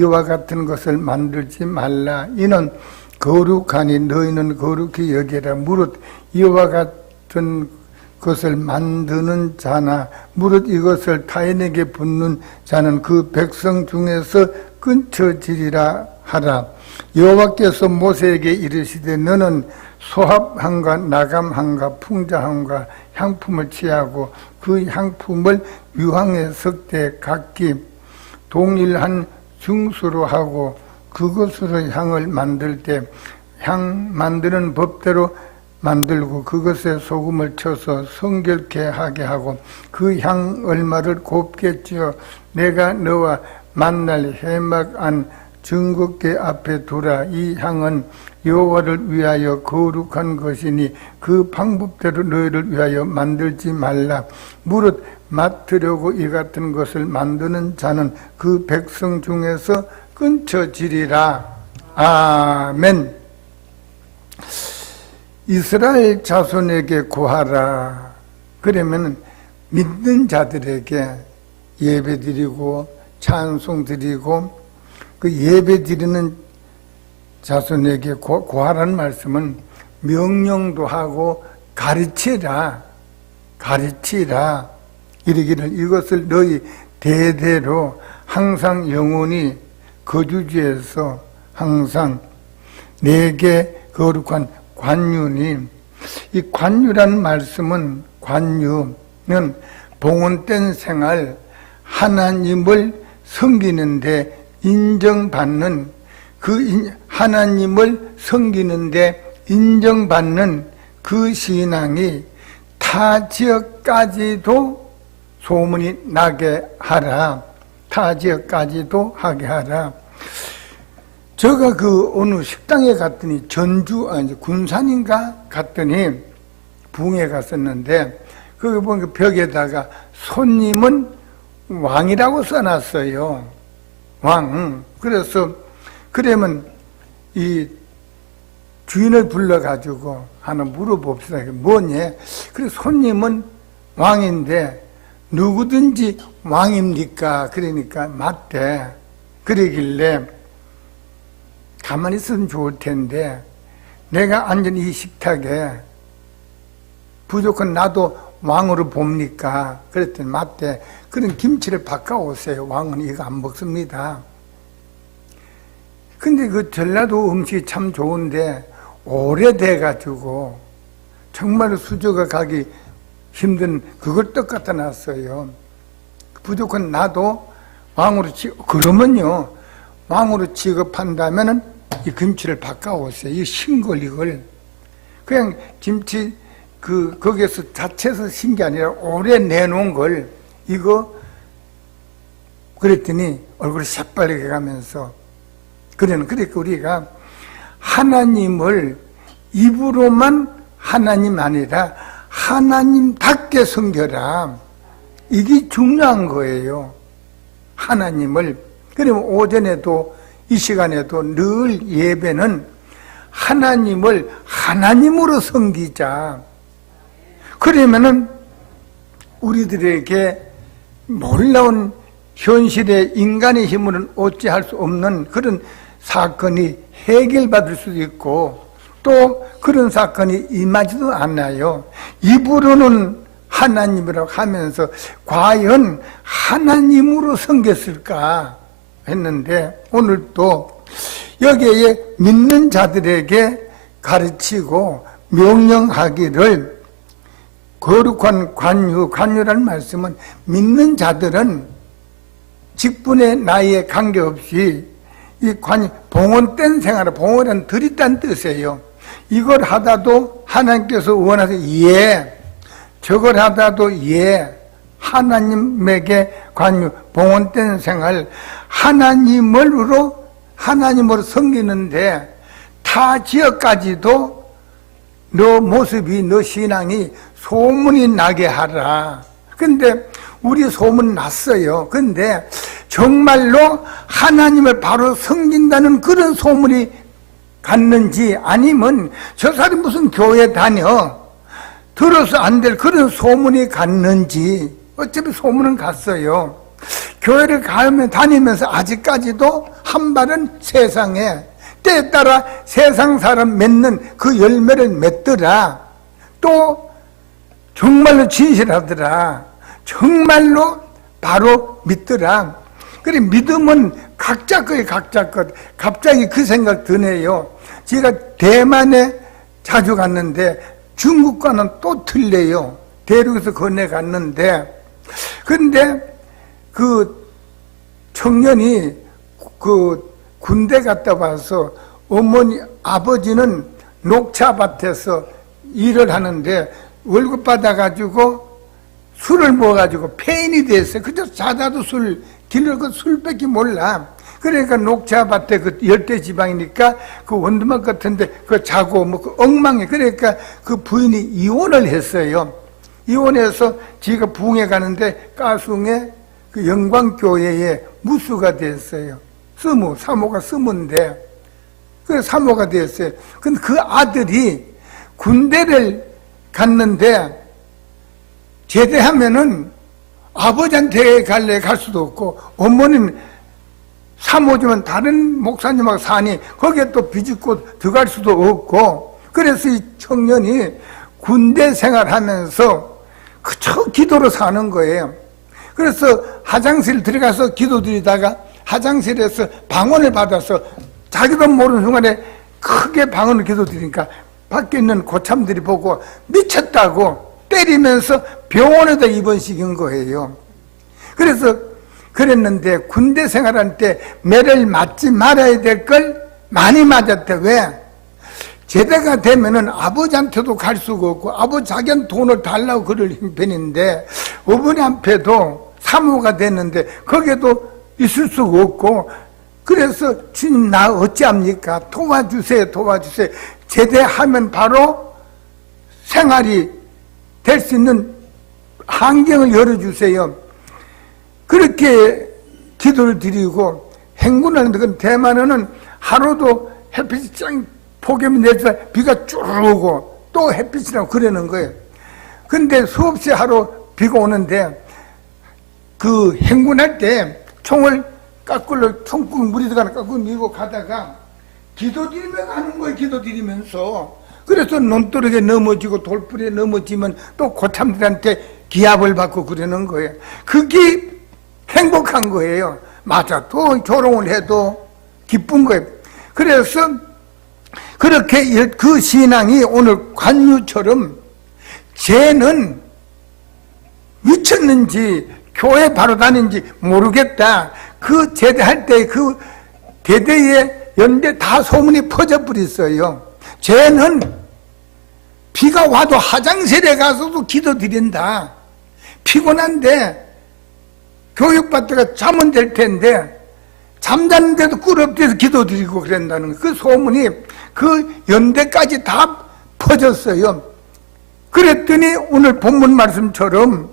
이와 같은 것을 만들지 말라. 이는 거룩하니 너희는 거룩히 여기라. 무릇 이와 같은 것을 만드는 자나 무릇 이것을 타인에게 붓는 자는 그 백성 중에서 끊쳐지리라 하라. 여호와께서 모세에게 이르시되 너는 소합함과 나감함과 풍자함과 향품을 취하고 그 향품을 유황의 석대 각기 동일한 중수로 하고 그것으로 향을 만들 때 향 만드는 법대로 만들고 그것에 소금을 쳐서 성결케 하게 하고 그 향 얼마를 곱게 찌어 내가 너와 만날 회막 안 증거궤 앞에 두라. 이 향은 여호와를 위하여 거룩한 것이니 그 방법대로 너희를 위하여 만들지 말라. 무릇 맡으려고 이 같은 것을 만드는 자는 그 백성 중에서 끊쳐지리라. 아멘. 이스라엘 자손에게 구하라. 그러면 믿는 자들에게 예배드리고 찬송드리고 그 예배드리는 자손에게 구하라는 말씀은 명령도 하고 가르치라 이르기를 이것을 너희 대대로 항상 영원히 거주지에서 항상 내게 거룩한 관유니. 이 관유라는 말씀은 관유는 봉헌된 생활 하나님을 섬기는데 인정받는 그 하나님을 섬기는데 인정받는 그 신앙이 타 지역까지도 소문이 나게 하라. 타 지역까지도 하게 하라. 제가 그 어느 식당에 갔더니 군산인가 갔더니 부흥에 갔었는데 거기 보니까 벽에다가 손님은 왕이라고 써놨어요. 왕. 그래서 그러면 이 주인을 불러가지고 하나 물어봅시다. 뭐냐? 그래서 손님은 왕인데 누구든지 왕입니까? 그러니까 맞대. 그러길래 가만히 있으면 좋을 텐데 내가 앉은 이 식탁에 부족한 나도 왕으로 봅니까? 그랬더니 맞대. 그런 김치를 바꿔오세요. 왕은 이거 안 먹습니다. 근데 그 전라도 음식이 참 좋은데 오래돼가지고 정말 수저가 가기 힘든 그걸 떡 갖다 놨어요. 부족한 나도 왕으로 그러면요 왕으로 취급한다면은 이 김치를 바꿔오세요. 이 신걸 이걸 그냥 김치 거기에서 자체에서 신 게 아니라 오래 내놓은 걸 이거 그랬더니 얼굴이 새빨개 가면서 그러니까 우리가 하나님을 입으로만 하나님 아니라 하나님답게 섬겨라. 이게 중요한 거예요. 하나님을. 그러면 오전에도 이 시간에도 늘 예배는 하나님을 하나님으로 섬기자. 그러면은 우리들에게 놀라운 현실의 인간의 힘으로는 어찌할 수 없는 그런 사건이 해결받을 수도 있고 또 그런 사건이 임하지도 않아요. 입으로는 하나님이라고 하면서 과연 하나님으로 섬겼을까 했는데 오늘 또 여기에 믿는 자들에게 가르치고 명령하기를 거룩한 관유라는 말씀은 믿는 자들은 직분의 나이에 관계없이 이 봉헌된 생활을 봉헌은 드렸다는 뜻이에요. 이걸 하다도 하나님께서 원하셔서 예, 저걸 하다도 예, 하나님에게 관유, 봉헌된 생활, 하나님으로 섬기는데 타 지역까지도 너 모습이, 너 신앙이 소문이 나게 하라. 근데 우리 소문 났어요. 근데 정말로 하나님을 바로 섬긴다는 그런 소문이 갔는지 아니면 저 사람이 무슨 교회 다녀 들어서 안 될 그런 소문이 갔는지 어차피 소문은 갔어요. 교회를 다니면서 아직까지도 한 발은 세상에, 때에 따라 세상 사람 맺는 그 열매를 맺더라. 또 정말로 진실하더라. 정말로 바로 믿더라. 그래, 믿음은 각자 거에 각자 것. 갑자기 그 생각 드네요. 제가 대만에 자주 갔는데 중국과는 또 틀려요. 대륙에서 건너갔는데, 근데 그 청년이 그 군대 갔다 와서 아버지는 녹차밭에서 일을 하는데 월급 받아가지고 술을 먹어가지고 폐인이 됐어요. 그저 자다도 길을 그 술밖에 몰라. 그러니까 녹차밭에 그 열대지방이니까 그 원두막 같은데 그 자고 그 엉망해. 그러니까 그 부인이 이혼을 했어요. 이혼해서 지가 부흥회 가는데 가숭에 그 영광교회에 무수가 됐어요. 사모가 스무인데, 그 사모가 됐어요. 근데 그 아들이 군대를 갔는데, 제대하면은 아버지한테 갈 수도 없고, 어머님 사모지만 다른 목사님하고 사니, 거기에 또 비집고 들어갈 수도 없고, 그래서 이 청년이 군대 생활하면서 그저 기도로 사는 거예요. 그래서 화장실 들어가서 기도드리다가 화장실에서 방언을 받아서 자기도 모르는 순간에 크게 방언을 기도드리니까 밖에 있는 고참들이 보고 미쳤다고 때리면서 병원에다 입원시킨 거예요. 그래서 그랬는데 군대 생활할 때 매를 맞지 말아야 될 걸 많이 맞았대. 왜? 제대가 되면은 아버지한테도 갈 수가 없고, 아버지 자기한테 돈을 달라고 그럴 형편인데, 어머니 앞에도 사모가 됐는데 거기에도 있을 수가 없고, 그래서 주님 나 어찌합니까? 도와주세요. 제대하면 바로 생활이 될 수 있는 환경을 열어주세요. 그렇게 기도를 드리고 행군하는데, 그 대만은 하루도 햇빛이 짱 폭염이 내서 비가 쭉 오고 또 햇빛이 나고 그러는 거예요. 근데 수없이 하루 비가 오는데 그 행군할 때 총을 까꿀로 총구 물이 들어가는 까꿀 밀고 가다가 기도드리며 가는 거예요. 기도드리면서. 그래서 논두렁에 넘어지고 돌불에 넘어지면 또 고참들한테 기합을 받고 그러는 거예요. 그게 행복한 거예요. 맞아. 또 조롱을 해도 기쁜 거예요. 그래서 그렇게 그 신앙이 오늘 관유처럼, 쟤는 미쳤는지 교회 바로 다니는지 모르겠다. 그 제대할 때 그 대대의 연대 다 소문이 퍼져버렸어요. 쟤는 비가 와도 화장실에 가서도 기도드린다. 피곤한데 교육받다가 잠은 될 텐데 잠자는데도 꿀 엎드려서 기도드리고 그런다는 그 소문이 그 연대까지 다 퍼졌어요. 그랬더니 오늘 본문 말씀처럼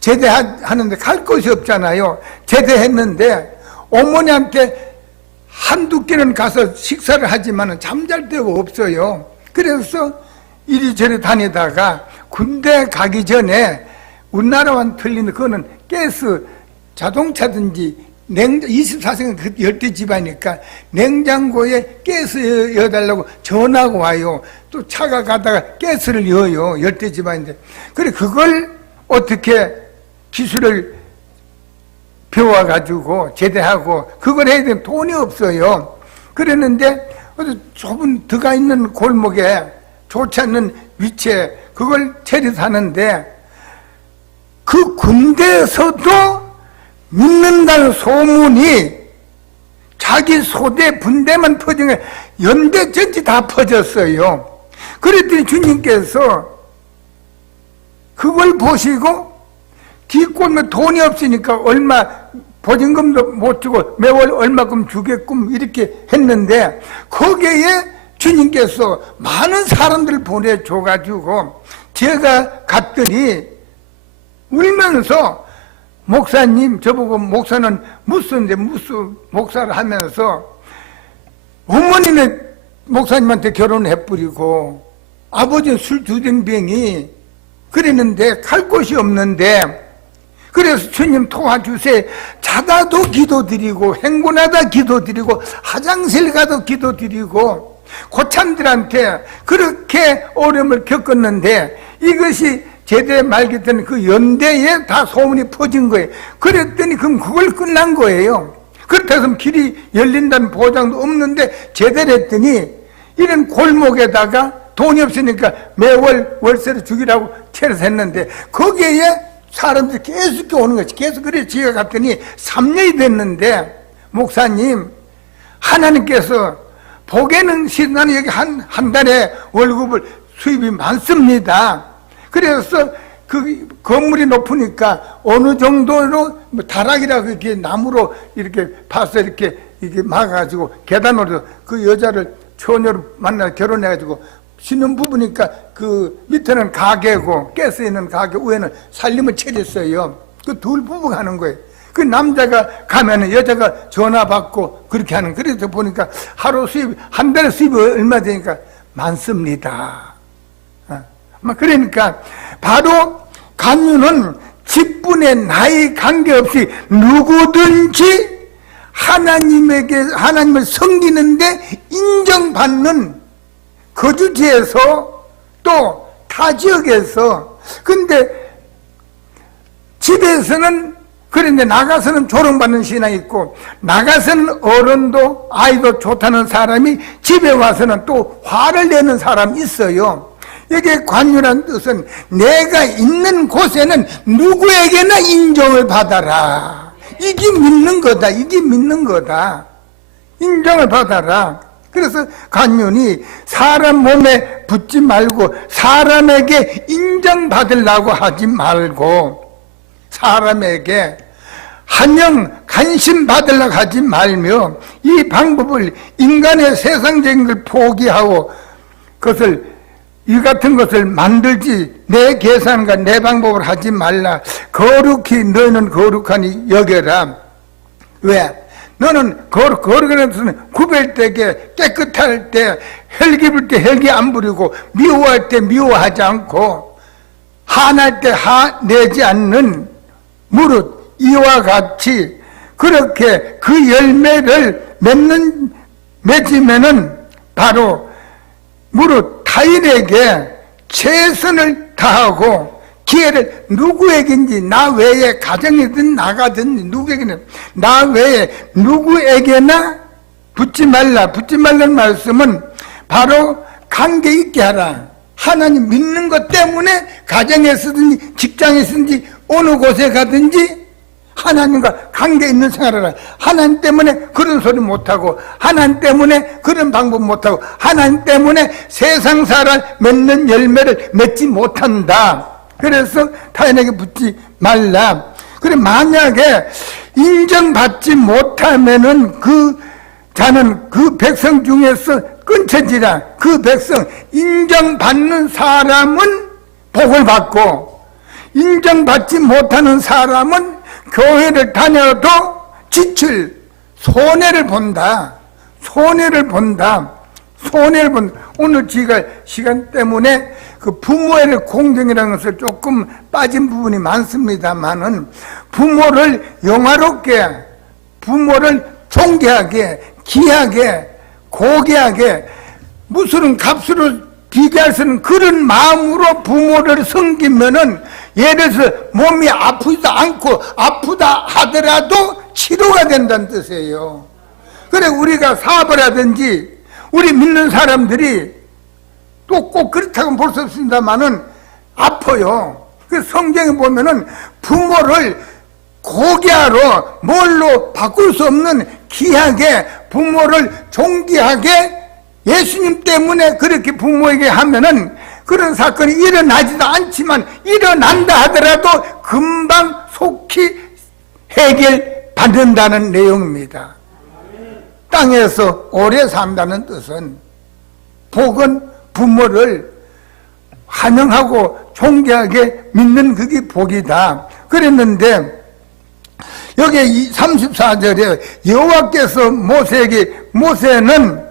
제대하는데 갈 곳이 없잖아요. 제대했는데 어머니한테 한두 끼는 가서 식사를 하지만 잠잘 데가 없어요. 그래서 이리저리 다니다가 군대 가기 전에 우리나라와는 틀린 그거는 가스 자동차든지 24시간 그 열대 집안이니까 냉장고에 가스 여달라고 전화가 와요. 또 차가 가다가 가스를 여요. 열대 집안인데. 그래, 그걸 어떻게 기술을 배워가지고 제대하고 그걸 해야 되면 돈이 없어요. 그랬는데 어디 좁은 들어가 있는 골목에 좋지 않는 위치에 그걸 체리사는데 그 군대에서도 믿는다는 소문이 자기 소대 분대만 퍼진 게 연대 전체 다 퍼졌어요. 그랬더니 주님께서 그걸 보시고 기껏 돈이 없으니까 얼마 보증금도 못 주고 매월 얼마큼 주게끔 이렇게 했는데 거기에 주님께서 많은 사람들을 보내줘가지고 제가 갔더니 울면서 목사님, 저보고 목사는 무슨데 목사를 하면서 어머니는 목사님한테 결혼해버리고 아버지는 술 두댕병이 그랬는데 갈 곳이 없는데 그래서 주님 도와주세요. 자다도 기도드리고 행군하다 기도드리고 화장실 가도 기도드리고 고참들한테 그렇게 어려움을 겪었는데 이것이 제대 말기 때는 그 연대에 다 소문이 퍼진 거예요. 그랬더니 그럼 그걸 끝난 거예요. 그렇다고 해서 길이 열린다는 보장도 없는데 제대로 했더니 이런 골목에다가 돈이 없으니까 매월 월세를 주기라고 채를 했는데 거기에 사람들이 계속 오는 거지. 계속 그래 지가 갔더니 3년이 됐는데 목사님 하나님께서 보게는 나는 여기 한 달에 월급을 수입이 많습니다. 그래서 그 건물이 높으니까 어느 정도로 뭐 다락이라고 이렇게 나무로 이렇게 파서 이렇게 막아가지고 계단으로 그 여자를 처녀로 만나 결혼해가지고 신혼부부니까 그 밑에는 가게고 깨서 있는 가게 위에는 살림을 차렸어요. 그 둘 부부가 하는 거예요. 그 남자가 가면은 여자가 전화 받고 그렇게 하는. 그래서 보니까 하루 수입 한 달에 수입이 얼마 되니까 많습니다. 그러니까 바로 간유는 직분의 나이 관계없이 누구든지 하나님을 섬기는데 인정받는 거주지에서 또 타 지역에서 근데 집에서는 그런데 나가서는 조롱받는 신앙이 있고 나가서는 어른도 아이도 좋다는 사람이 집에 와서는 또 화를 내는 사람이 있어요. 여기에 관유란 뜻은 내가 있는 곳에는 누구에게나 인정을 받아라. 이게 믿는 거다. 이게 믿는 거다. 인정을 받아라. 그래서 관윤이 사람 몸에 붙지 말고 사람에게 인정받으려고 하지 말고 사람에게 한영 관심 받으려고 하지 말며 이 방법을 인간의 세상적인 걸 포기하고 그것을 이 같은 것을 만들지 내 계산과 내 방법을 하지 말라. 거룩히 너는 거룩하니 여겨라. 왜? 너는 거룩한 것은 구별되게 깨끗할 때 혈기 불 때 혈기 안 부리고 미워할 때 미워하지 않고 화날 때 화내지 않는 무릇 이와 같이 그렇게 그 열매를 맺으면은 바로 무릇 타인에게 최선을 다하고 기회를 누구에게인지 나 외에 가정이든 나가든 누구에게나 나 외에 누구에게나 붙지 말라. 붙지 말라는 말씀은 바로 관계 있게 하라. 하나님 믿는 것 때문에 가정에 쓰든지 직장에 쓰든지 어느 곳에 가든지 하나님과 관계 있는 생활을 하라. 하나님 때문에 그런 소리 못하고 하나님 때문에 그런 방법 못하고 하나님 때문에 세상사를 맺는 열매를 맺지 못한다. 그래서 타인에게 붙지 말라. 그래 만약에 인정받지 못하면은 그 자는 그 백성 중에서 끊쳐지라. 그 백성 인정받는 사람은 복을 받고 인정받지 못하는 사람은 교회를 다녀도 지출 손해를 본다. 손해를 본다. 손해를 본다. 오늘 제가 시간 때문에 그 부모의 공경이라는 것을 조금 빠진 부분이 많습니다만은 부모를 영화롭게, 부모를 존귀하게, 귀하게, 고귀하게, 무슨 값으로 비교할 수 없는 그런 마음으로 부모를 섬기면은 예를 들어서 몸이 아프지도 않고 아프다 하더라도 치료가 된다는 뜻이에요. 그래 우리가 사업을 하든지 우리 믿는 사람들이 또 꼭 그렇다고는 볼 수 없습니다만은 아파요. 그 성경에 보면은 부모를 고귀하러 뭘로 바꿀 수 없는 귀하게 부모를 존귀하게 예수님 때문에 그렇게 부모에게 하면은 그런 사건이 일어나지도 않지만 일어난다 하더라도 금방 속히 해결받는다는 내용입니다. 땅에서 오래 산다는 뜻은 복은 부모를 환영하고 존귀하게 믿는 그게 복이다. 그랬는데 여기 34절에 여호와께서 모세에게 모세는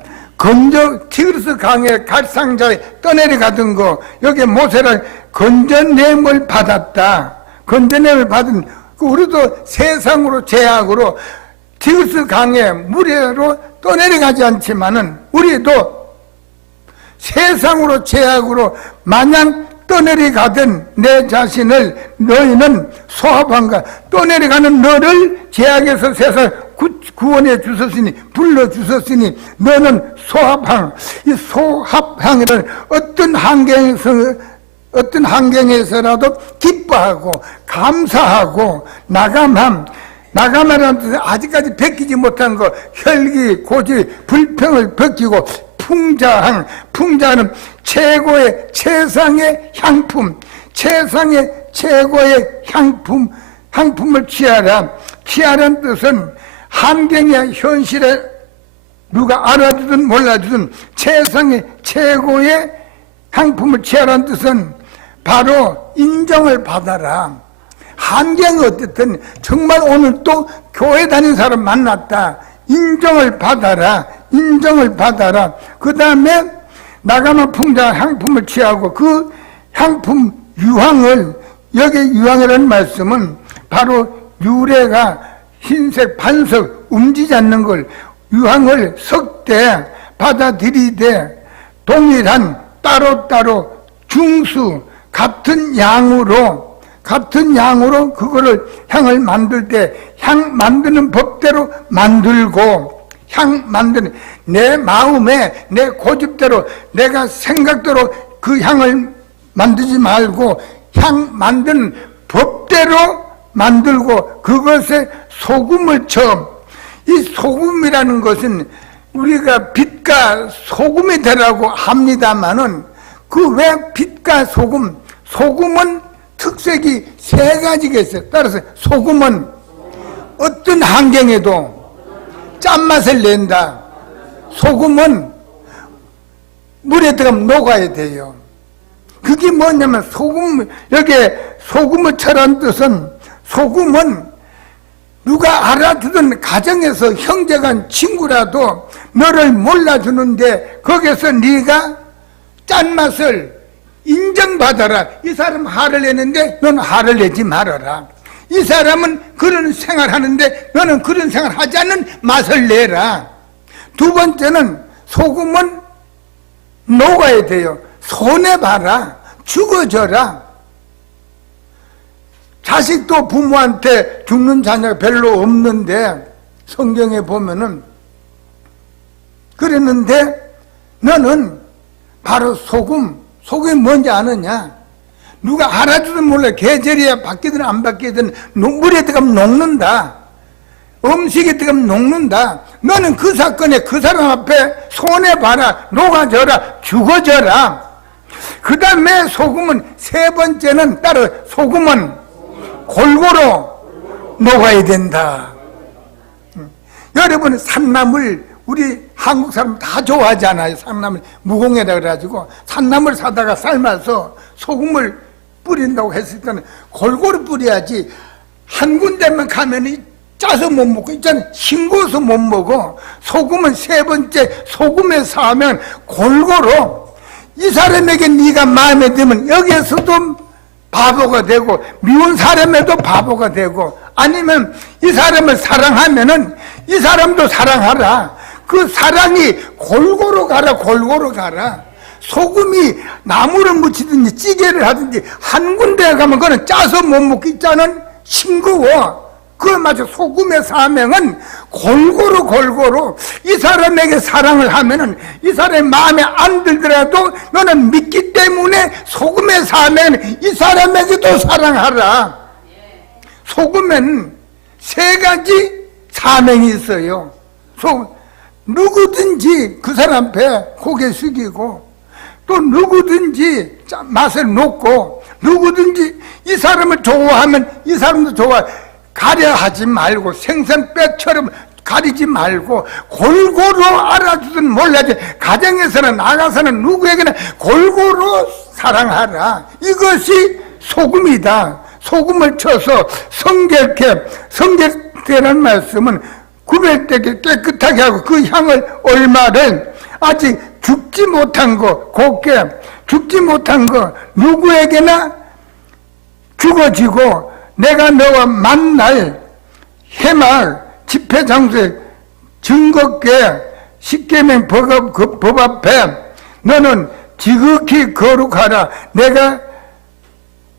티그리스 강에 갈상자에 떠내려 가던 거 여기 모세는 건전냄을 받았다. 건전냄을 받은 우리도 세상으로 죄악으로 디귿 강에 무례로 떠내려가지 않지만은 우리도 세상으로 죄악으로 마냥 떠내려가던 내 자신을 너희는 소합한가 떠내려가는 너를 죄악에서 세상 구원해 주셨으니 불러주셨으니 너는 소합한 이 소합향을 어떤 환경에서라도 기뻐하고 감사하고 나감하라는 뜻은 아직까지 벗기지 못한 거 혈기 고지 불평을 벗기고 풍자는 최고의 최상의 향품 최상의 최고의 향품을 취하라는 뜻은 환경의 현실에 누가 알아주든 몰라주든 최상의 최고의 향품을 취하라는 뜻은 바로 인정을 받아라. 환경이 어쨌든 정말 오늘 또 교회 다니는 사람 만났다. 인정을 받아라. 인정을 받아라. 그 다음에 나가면 풍자 향품을 취하고 그 향품 유황을 여기 유황이라는 말씀은 바로 유래가 흰색 반석 움직이지 않는 걸 유황을 섞되 받아들이되 동일한 따로따로 중수 같은 양으로 그거를 향을 만들 때 향 만드는 법대로 만들고 향 만드는 내 마음에 내 고집대로 내가 생각대로 그 향을 만들지 말고 향 만드는 법대로 만들고 그것에 소금을 쳐. 이 소금이라는 것은 우리가 빛과 소금이 되라고 합니다마는 그 왜 빛과 소금은 특색이 세 가지가 있어요. 따라서 소금은 어떤 환경에도 짠맛을 낸다. 소금은 물에 들어가면 녹아야 돼요. 그게 뭐냐면 여기에 소금을 쳐라는 뜻은 소금은 누가 알아주던 가정에서 형제간 친구라도 너를 몰라주는데 거기서 네가 짠맛을 인정받아라. 이 사람 화를 내는데 너는 화를 내지 말아라. 이 사람은 그런 생활하는데 너는 그런 생활하지 않는 맛을 내라. 두 번째는 소금은 녹아야 돼요. 손해봐라. 죽어져라. 자식도 부모한테 죽는 자녀가 별로 없는데 성경에 보면은 그랬는데 너는 바로 소금이 뭔지 아느냐? 누가 알아주든 몰라. 계절이야 바뀌든 안 바뀌든 물에 들어가면 녹는다. 음식에 들어가면 녹는다. 너는 그 사건에 그 사람 앞에 손해봐라. 녹아져라. 죽어져라. 그 다음에 소금은 세 번째는 따로 소금은 골고루 녹아야 된다. 여러분 산나물 우리 한국 사람 다 좋아하잖아요. 산나물 무공해라 그래가지고 산나물 사다가 삶아서 소금을 뿌린다고 했을 때는 골고루 뿌려야지 한 군데만 가면 짜서 못 먹고 있잖아요. 싱거워서 못 먹어. 소금은 세 번째 소금에 사면 골고루 이 사람에게 네가 마음에 들면 여기에서도 바보가 되고 미운 사람에도 바보가 되고 아니면 이 사람을 사랑하면은 이 사람도 사랑하라. 그 사랑이 골고루 가라. 소금이 나무를 묻히든지 찌개를 하든지 한 군데에 가면 그거는 짜서 못 먹고 있잖아. 싱거워. 그걸 마저 소금의 사명은 골고루 이 사람에게 사랑을 하면은 이 사람의 마음에 안 들더라도 너는 믿기 때문에 소금의 사명은 이 사람에게도 사랑하라. 소금에는 세 가지 사명이 있어요. 누구든지 그 사람 앞에 고개 숙이고 또 누구든지 맛을 놓고 누구든지 이 사람을 좋아하면 이 사람도 좋아. 가려하지 말고 생선뼈처럼 가리지 말고 골고루 알아주든 몰라도 가정에서는 나가서는 누구에게나 골고루 사랑하라. 이것이 소금이다. 소금을 쳐서 성결되라는 말씀은 구별되게 깨끗하게 하고 그 향을 얼마를 아직 죽지 못한 거 곱게 죽지 못한 거 누구에게나 죽어지고 내가 너와 만날 해말 집회 장소에 증거께 십계명 법 앞에 너는 지극히 거룩하라. 내가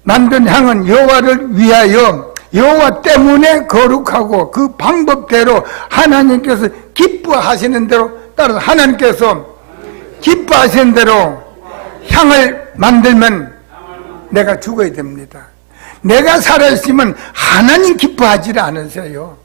만든 향은 여호와를 위하여 여호와 때문에 거룩하고 그 방법대로 하나님께서 기뻐하시는 대로 따라서 하나님께서 기뻐하시는 대로 향을 만들면 내가 죽어야 됩니다. 내가 살아있으면 하나님 기뻐하지 않으세요.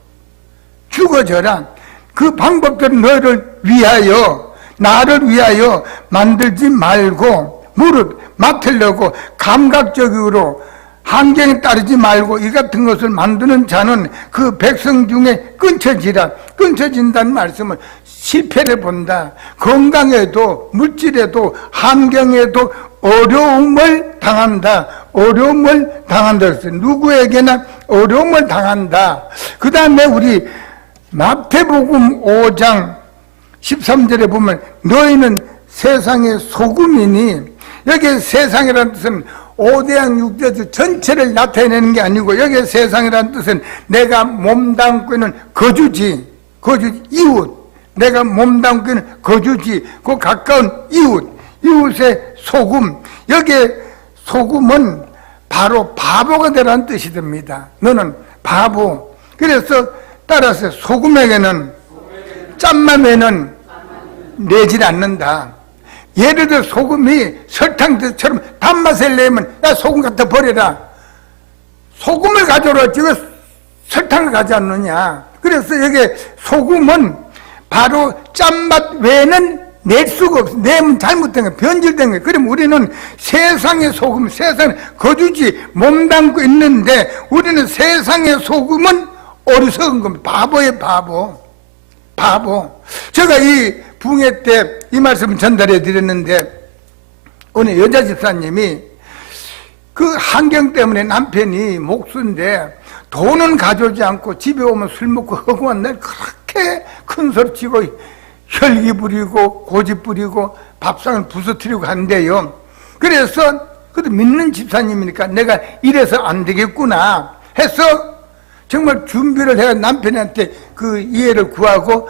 죽어져라. 그 방법대로 너를 위하여 나를 위하여 만들지 말고 무릇 맡으려고 감각적으로 환경에 따르지 말고 이 같은 것을 만드는 자는 그 백성 중에 끊쳐지라. 끊쳐진다는 말씀은 실패를 본다. 건강에도 물질에도 환경에도 어려움을 당한다. 어려움을 당한다. 누구에게나 어려움을 당한다. 그 다음에 우리 마태복음 5장 13절에 보면 너희는 세상의 소금이니, 여기 세상이라는 뜻은 오대양 육대주 전체를 나타내는 게 아니고 여기 세상이라는 뜻은 내가 몸담고 있는 거주지, 이웃, 내가 몸담고 있는 거주지, 그 가까운 이웃의 소금. 여기 소금은 바로 바보가 되라는 뜻이 됩니다. 너는 바보. 그래서 따라서 소금에게는 짠맛에는 내질 않는다. 예를 들어 소금이 설탕처럼 단맛을 내면 야 소금 갖다 버려라. 소금을 가져오라. 왜 설탕을 가져왔느냐. 그래서 여기 소금은 바로 짠맛 외에는 낼 수가 없어. 내면 잘못된 거야. 변질된 거야. 그럼 우리는 세상의 소금, 세상에 거주지 몸담고 있는데 우리는 세상의 소금은 어리석은 겁니다. 바보의 바보. 제가 이 붕괴 때 이 말씀을 전달해 드렸는데 어느 여자 집사님이 그 환경 때문에 남편이 목수인데 돈은 가져오지 않고 집에 오면 술 먹고 허구한 날 그렇게 큰 소리 치고 혈기 부리고 고집 부리고 밥상을 부서뜨리고 한대요. 그래서 그래도 믿는 집사님이니까 내가 이래서 안 되겠구나 해서 정말 준비를 해서 남편한테 그 이해를 구하고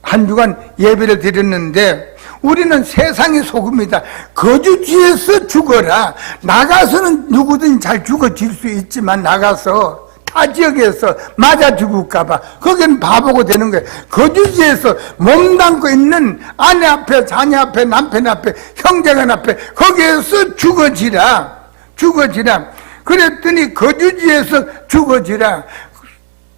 한 주간 예배를 드렸는데 우리는 세상의 소금이다. 거주지에서 죽어라. 나가서는 누구든 잘 죽어질 수 있지만 나가서 타 지역에서 맞아 죽을까봐 거기는 바보가 되는 거예요. 거주지에서 몸담고 있는 아내 앞에 자녀 앞에 남편 앞에 형제간 앞에 거기에서 죽어지라. 그랬더니 거주지에서 죽어지라.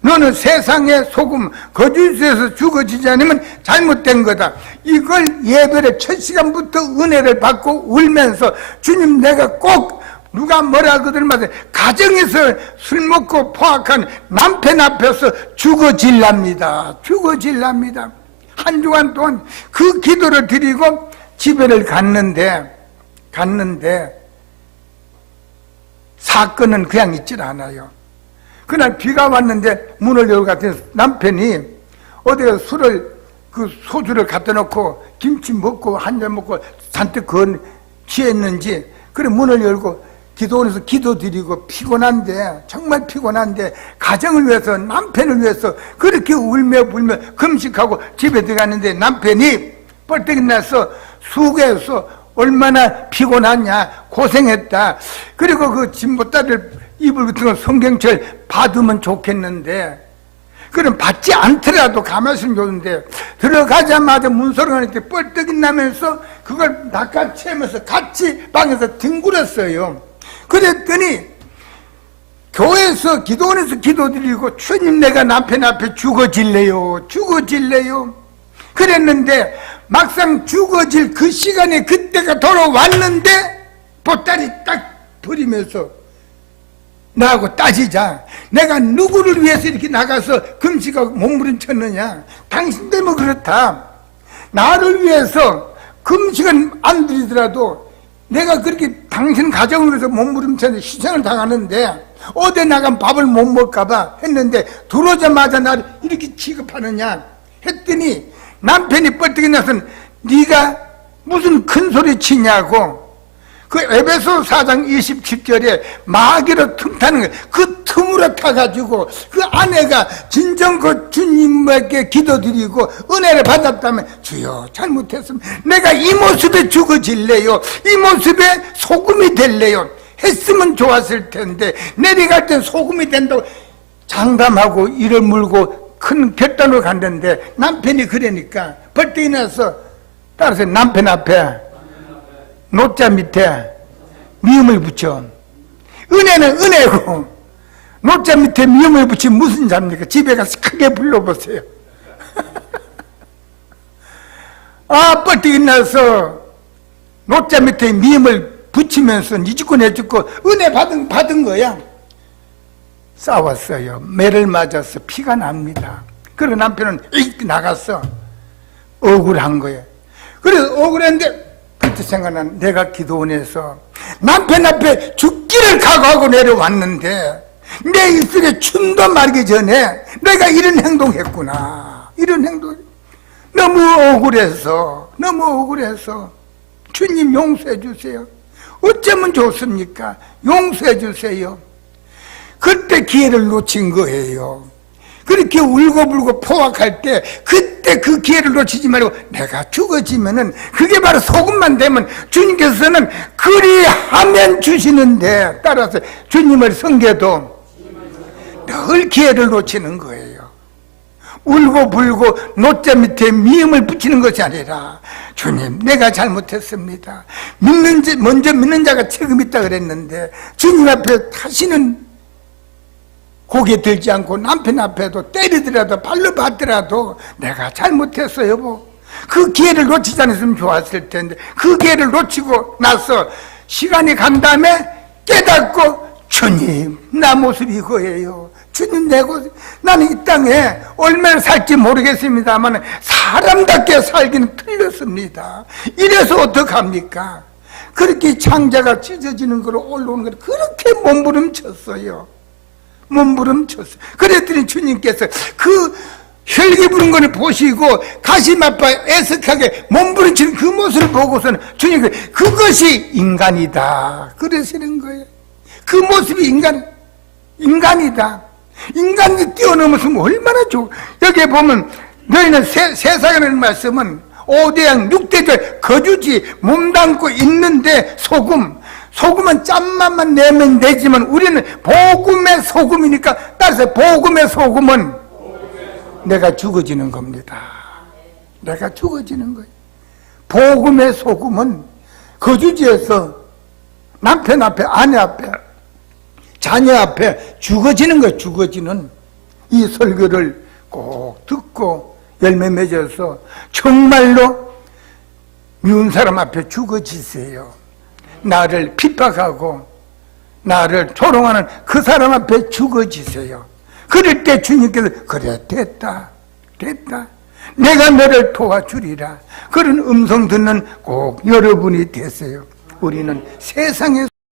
너는 세상의 소금, 거주지에서 죽어지지 않으면 잘못된 거다. 이걸 예배를 첫 시간부터 은혜를 받고 울면서 주님 내가 꼭 누가 뭐라 하거든 가정에서 술 먹고 포악한 남편 앞에서 죽어질랍니다. 한 주간 동안 그 기도를 드리고 집회를 갔는데 사건은 그냥 있질 않아요. 그날 비가 왔는데 문을 열고 갔더니 남편이 어디에 소주를 갖다 놓고 김치 먹고 한 잔 먹고 잔뜩 취했는지 그래 문을 열고 기도원에서 기도드리고 정말 피곤한데 가정을 위해서 남편을 위해서 그렇게 울며 불며 금식하고 집에 들어갔는데 남편이 뻘떡이 나서 수고해서 얼마나 피곤하냐 고생했다. 그리고 그 진보따를 이불 같은 거 성경철 받으면 좋겠는데 그럼 받지 않더라도 가만히 있으면 좋은데 들어가자마자 문소리가 나는데 뻘떡이 나면서 그걸 낚아채면서 같이 방에서 뒹굴었어요. 그랬더니 교회에서 기도원에서 기도드리고 주님 내가 남편 앞에 죽어질래요 그랬는데 막상 죽어질 그 시간에 그때가 돌아왔는데 보따리 딱 버리면서 나하고 따지자. 내가 누구를 위해서 이렇게 나가서 금식하고 몸부림쳤느냐. 당신 때문에 그렇다. 나를 위해서 금식은 안 드리더라도 내가 그렇게 당신 가정을 위해서 몸부림쳤는데 희생을 당하는데 어디 나가면 밥을 못 먹을까봐 했는데 들어오자마자 나를 이렇게 취급하느냐 했더니 남편이 뻘떡이 나서 네가 무슨 큰 소리 치냐고. 그 에베소 4장 27절에 마귀로 틈타는 거예요. 그 틈으로 타가지고 그 아내가 진정 그 주님에게 기도드리고 은혜를 받았다면 주여 잘못했으면 내가 이 모습에 죽어질래요, 이 모습에 소금이 될래요 했으면 좋았을 텐데 내려갈 땐 소금이 된다고 장담하고 이를 물고 큰 결단으로 갔는데 남편이 그러니까 벌떡 일어나서 따라서 남편 앞에 노자 밑에 미음을 붙여. 은혜는 은혜고 노자 밑에 미음을 붙이면 무슨 자입니까? 집에 가서 크게 불러보세요. 아, 벌떡 일어나서 노자 밑에 미음을 붙이면서 니 죽고 내 죽고 은혜 받은 거야. 싸웠어요. 매를 맞아서 피가 납니다. 그리고 남편은 익 나갔어. 억울한 거예요. 그래서 억울했는데 그때 생각난 내가 기도원에서 남편 앞에 죽기를 각오하고 내려왔는데 내 입술에 춤도 말기 전에 내가 이런 행동했구나. 이런 행동 너무 억울해서 주님 용서해 주세요. 어쩌면 좋습니까? 용서해 주세요. 그때 기회를 놓친 거예요. 그렇게 울고불고 포악할 때 그때 그 기회를 놓치지 말고 내가 죽어지면은 그게 바로 소금만 되면 주님께서는 그리하면 주시는데 따라서 주님을 섬겨도 늘 기회를 놓치는 거예요. 울고불고 노자 밑에 미음을 붙이는 것이 아니라 주님 내가 잘못했습니다. 먼저 믿는 자가 책임 있다 그랬는데 주님 앞에 다시는 고개 들지 않고 남편 앞에도 때리더라도 발로 받더라도 내가 잘못했어 여보. 그 기회를 놓치지 않았으면 좋았을 텐데 그 기회를 놓치고 나서 시간이 간 다음에 깨닫고 주님 나 모습이 이거예요. 주님 나는 이 땅에 얼마나 살지 모르겠습니다만 사람답게 살기는 틀렸습니다. 이래서 어떡합니까? 그렇게 창자가 찢어지는 거로 올라오는 걸 그렇게 몸부림쳤어요. 그랬더니 주님께서 그 혈기 부른 것을 보시고 가슴 아파 애석하게 몸부림치는 그 모습을 보고서는 주님께서 그것이 인간이다 그러시는 거예요. 그 모습이 인간이다. 인간이 뛰어넘었으면 얼마나 좋아. 여기에 보면 너희는 세상이라는 말씀은 5대양 6대절 거주지 몸담고 있는데 소금은 짠맛만 내면 되지만 우리는 복음의 소금이니까 따라서 복음의 소금은 내가 죽어지는 겁니다. 내가 죽어지는 거예요. 복음의 소금은 거주지에서 남편 앞에 아내 앞에 자녀 앞에 죽어지는 거예요. 죽어지는 이 설교를 꼭 듣고 열매 맺어서 정말로 미운 사람 앞에 죽어지세요. 나를 핍박하고 나를 조롱하는 그 사람 앞에 죽어지세요. 그럴 때 주님께서 그래 됐다 내가 너를 도와주리라 그런 음성 듣는 꼭 여러분이 되세요. 우리는 세상에